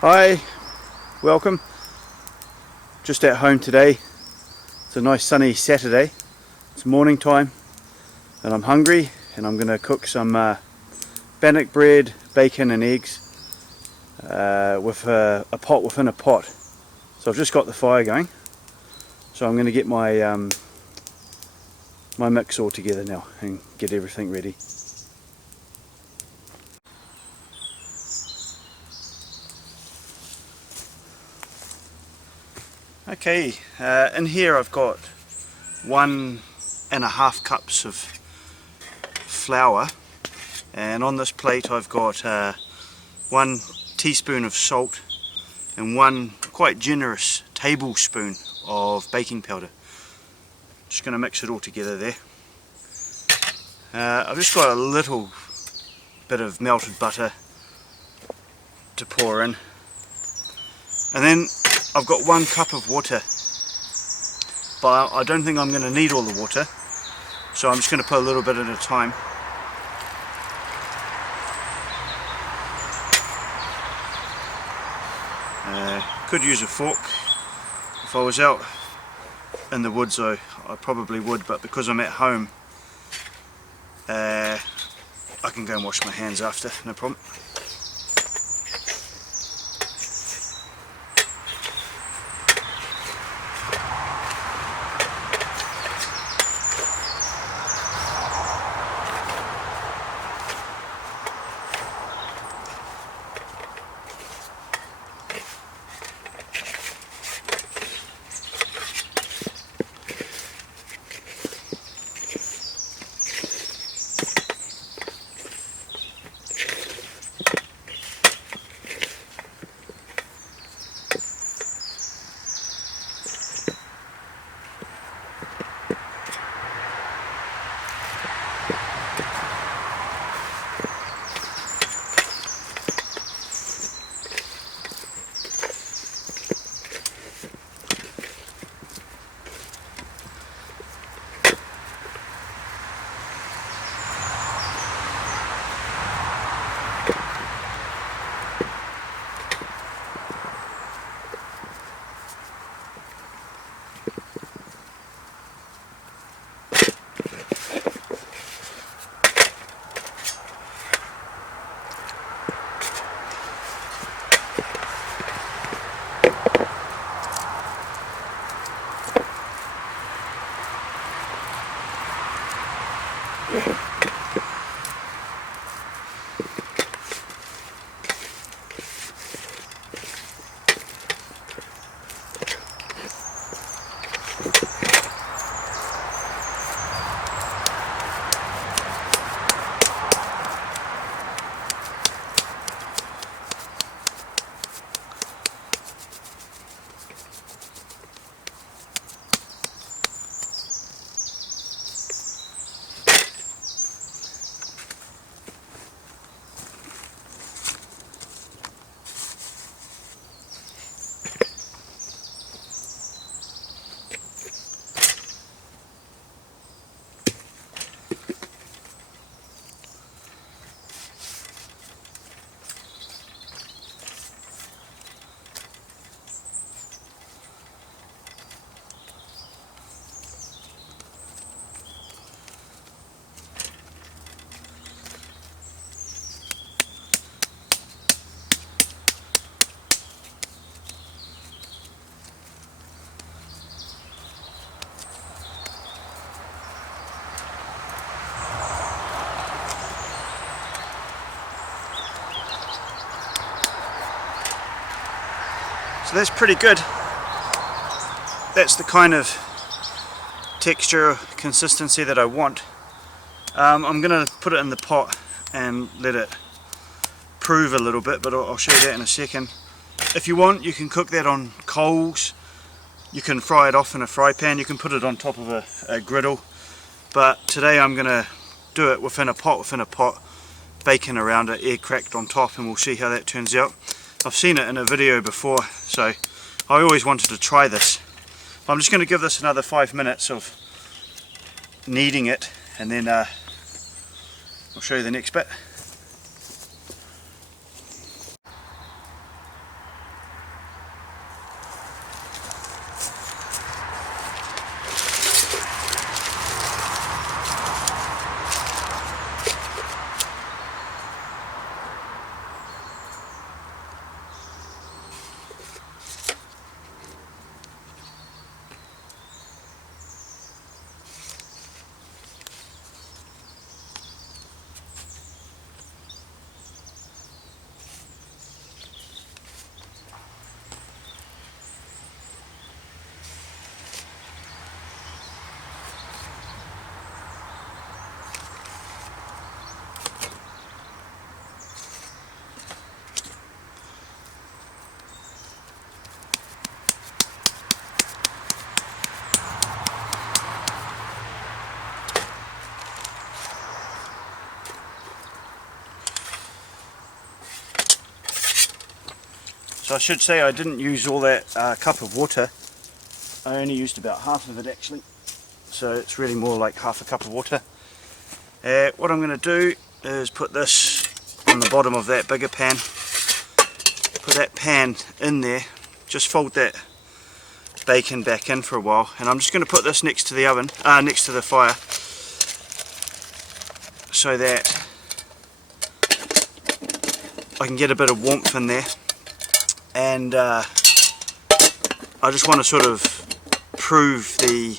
Hi, welcome. Just at home today. It's a nice sunny Saturday. It's morning time and I'm hungry and I'm going to cook some bannock bread, bacon and eggs with a pot within a pot. So I've just got the fire going. So I'm going to get my my mix all together now and get everything ready. Okay, in here I've got 1.5 cups of flour, and on this plate I've got 1 teaspoon of salt and 1 quite generous tablespoon of baking powder. Just going to mix it all together there. I've just got a little bit of melted butter to pour in, and then I've got 1 cup of water, but I don't think I'm going to need all the water, so I'm just going to put a little bit at a time. Could use a fork. If I was out in the woods I probably would, but because I'm at home I can go and wash my hands after, no problem. So that's pretty good. That's the kind of texture, consistency that I want. I'm going to put it in the pot and let it prove a little bit, but I'll show you that in a second. If you want, you can cook that on coals, you can fry it off in a fry pan, you can put it on top of a griddle, but today I'm going to do it within a pot, bacon around it, egg cracked on top, and we'll see how that turns out. I've seen it in a video before, so I always wanted to try this. I'm just going to give this another 5 minutes of kneading it, and then I'll show you the next bit. So I should say I didn't use all that cup of water. I only used about half of it actually. So it's really more like half a cup of water. What I'm going to do is put this on the bottom of that bigger pan. Put that pan in there. Just fold that bacon back in for a while, and I'm just going to put this next to the oven, next to the fire, so that I can get a bit of warmth in there. And I just want to sort of prove the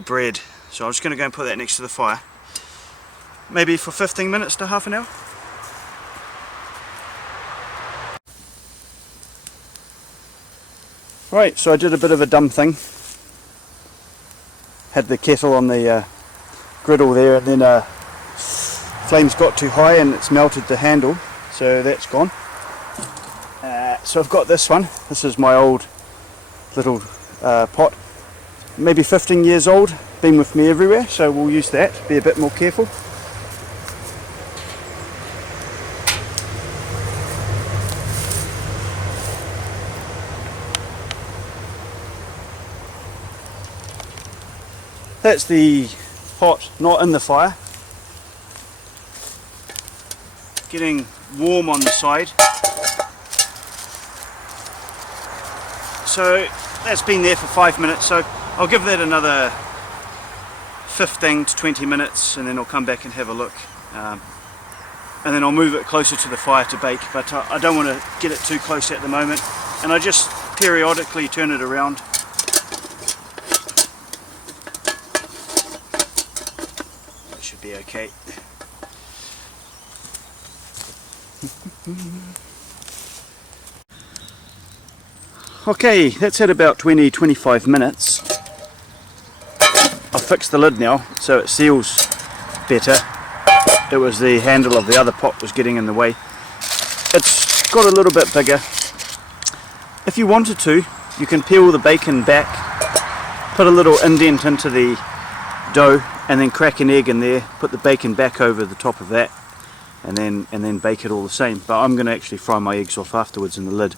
bread, so I'm just going to go and put that next to the fire, maybe for 15 minutes to half an hour. Right, so I did a bit of a dumb thing. Had the kettle on the griddle there, and then flames got too high and it's melted the handle, so that's gone. So I've got this one. This is my old little pot, maybe 15 years old, been with me everywhere, so we'll use that, be a bit more careful. That's the pot not in the fire, getting warm on the side. So that's been there for 5 minutes, so I'll give that another 15 to 20 minutes and then I'll come back and have a look, and then I'll move it closer to the fire to bake, but I don't want to get it too close at the moment, and I just periodically turn it around. That should be okay. Okay, that's at about 20-25 minutes. I've fixed the lid now so it seals better. It was the handle of the other pot was getting in the way. It's got a little bit bigger. If you wanted to, you can peel the bacon back, put a little indent into the dough, and then crack an egg in there, put the bacon back over the top of that, and then bake it all the same. But I'm going to actually fry my eggs off afterwards in the lid.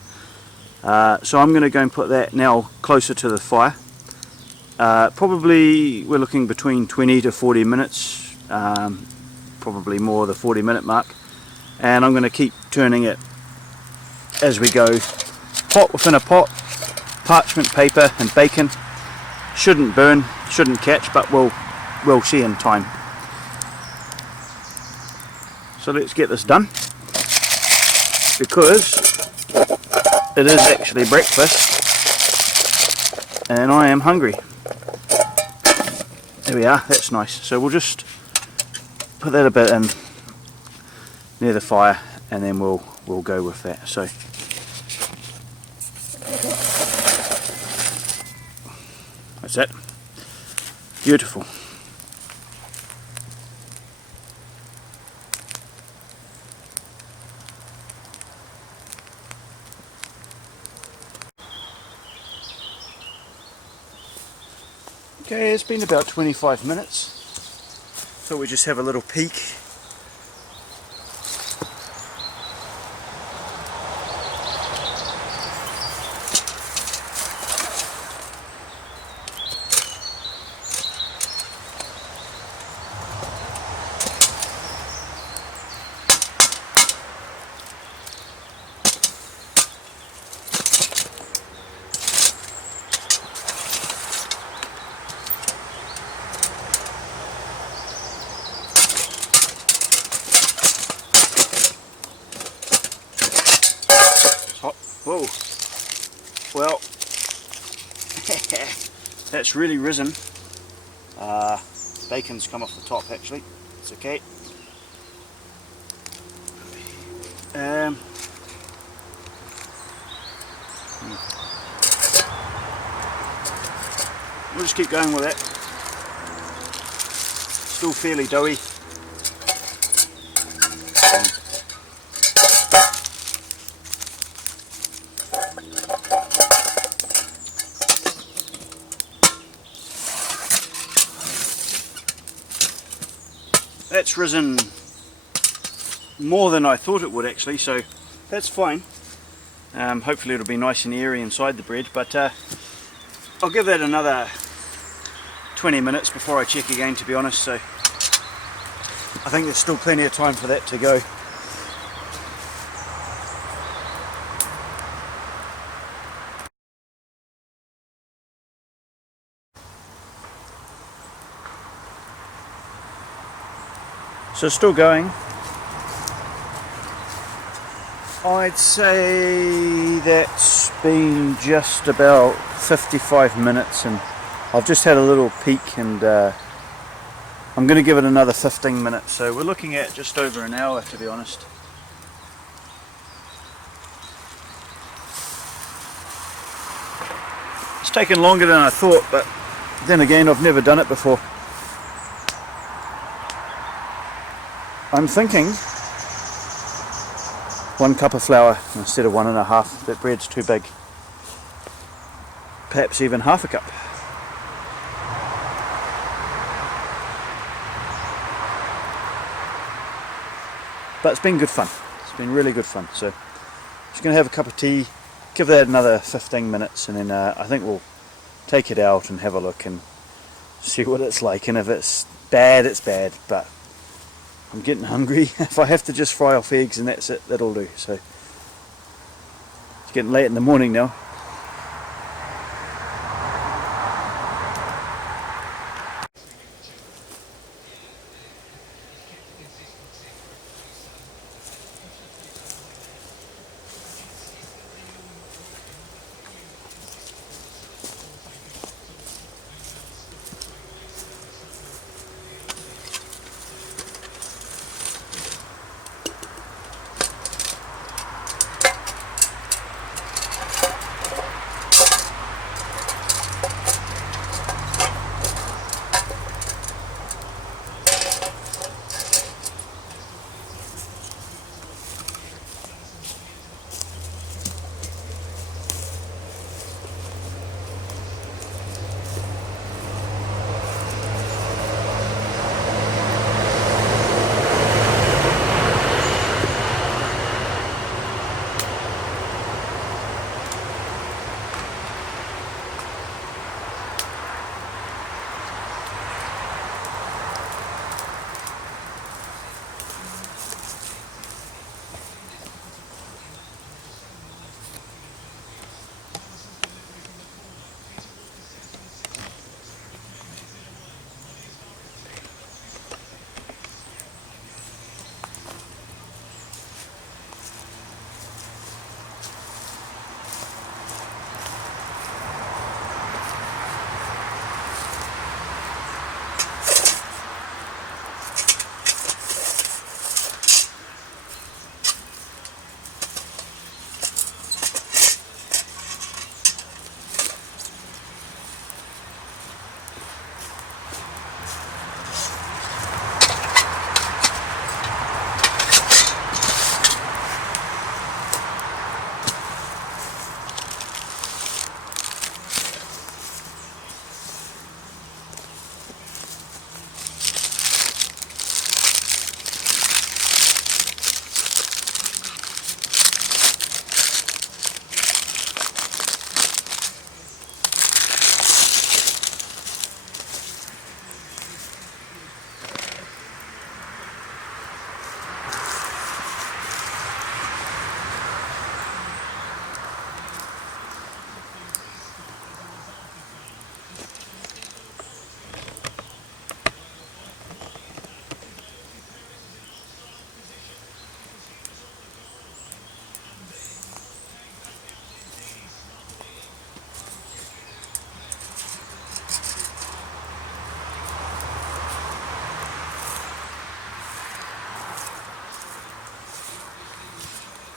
So I'm going to go and put that now closer to the fire. Probably we're looking between 20 to 40 minutes, probably more the 40-minute mark, and I'm going to keep turning it as we go. Pot within a pot, parchment paper and bacon. Shouldn't burn, shouldn't catch, but we'll see in time. So let's get this done, because it is actually breakfast and I am hungry. There we are, that's nice. So we'll just put that a bit in near the fire and then we'll go with that. So that's it. Beautiful. Okay, it's been about 25 minutes. Thought we'd just have a little peek. Whoa, well, that's really risen. Bacon's come off the top actually, it's okay. We'll just keep going with it. Still fairly doughy. That's risen more than I thought it would actually, so that's fine. Hopefully it'll be nice and airy inside the bread, but I'll give that another 20 minutes before I check again, to be honest, so I think there's still plenty of time for that to go. So it's still going. I'd say that's been just about 55 minutes, and I've just had a little peek, and I'm going to give it another 15 minutes, so we're looking at just over an hour, to be honest. It's taken longer than I thought, but then again, I've never done it before. I'm thinking 1 cup of flour instead of 1.5. That bread's too big. Perhaps even half a cup. But it's been good fun. It's been really good fun. So just going to have a cup of tea, give that another 15 minutes, and then I think we'll take it out and have a look and see what it's like. And if it's bad, it's bad. But I'm getting hungry. If I have to just fry off eggs and that's it, that'll do. So it's getting late in the morning now.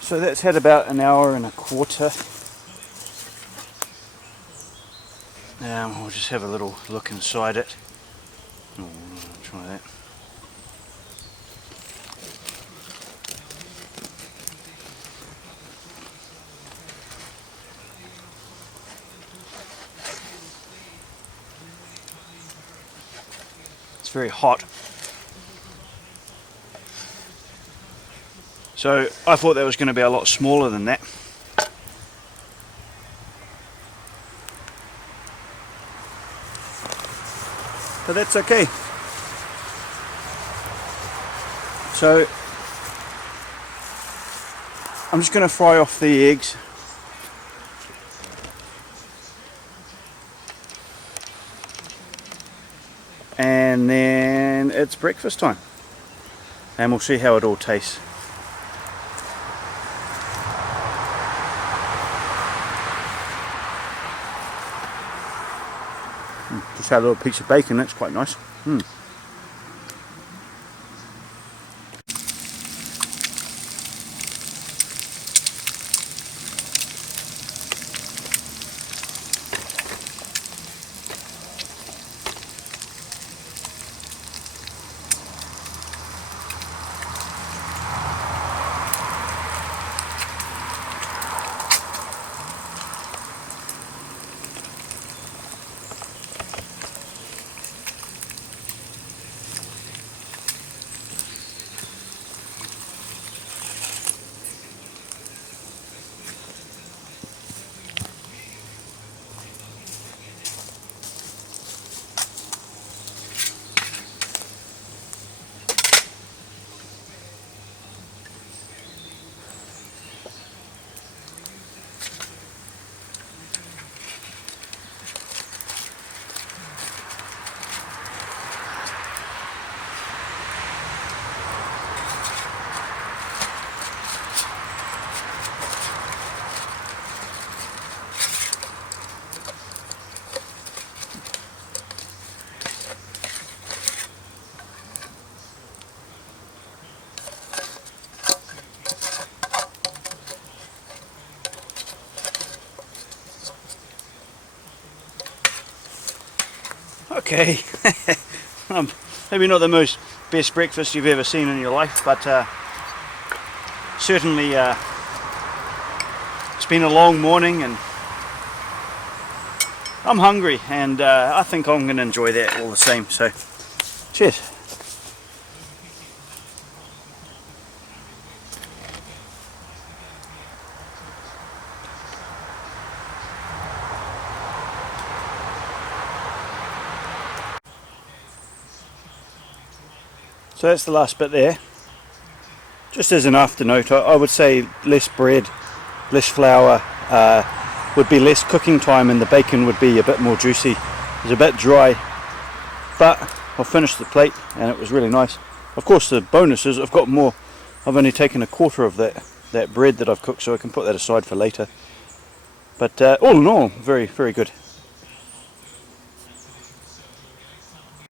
So that's had about an hour and a quarter. We'll just have a little look inside it. Oh, try that. It's very hot. So I thought that was going to be a lot smaller than that. But that's okay. So I'm just going to fry off the eggs. And then it's breakfast time. And we'll see how it all tastes. Just had a little piece of bacon, that's quite nice. Okay, maybe not the most best breakfast you've ever seen in your life, but certainly it's been a long morning and I'm hungry, and I think I'm going to enjoy that all the same, so cheers. So that's the last bit there. Just as an afternote, I would say less bread, less flour, would be less cooking time, and the bacon would be a bit more juicy. It's a bit dry, but I'll finish the plate and it was really nice. Of course the bonus is I've got more. I've only taken a quarter of that bread that I've cooked, so I can put that aside for later. But all in all, very, very good.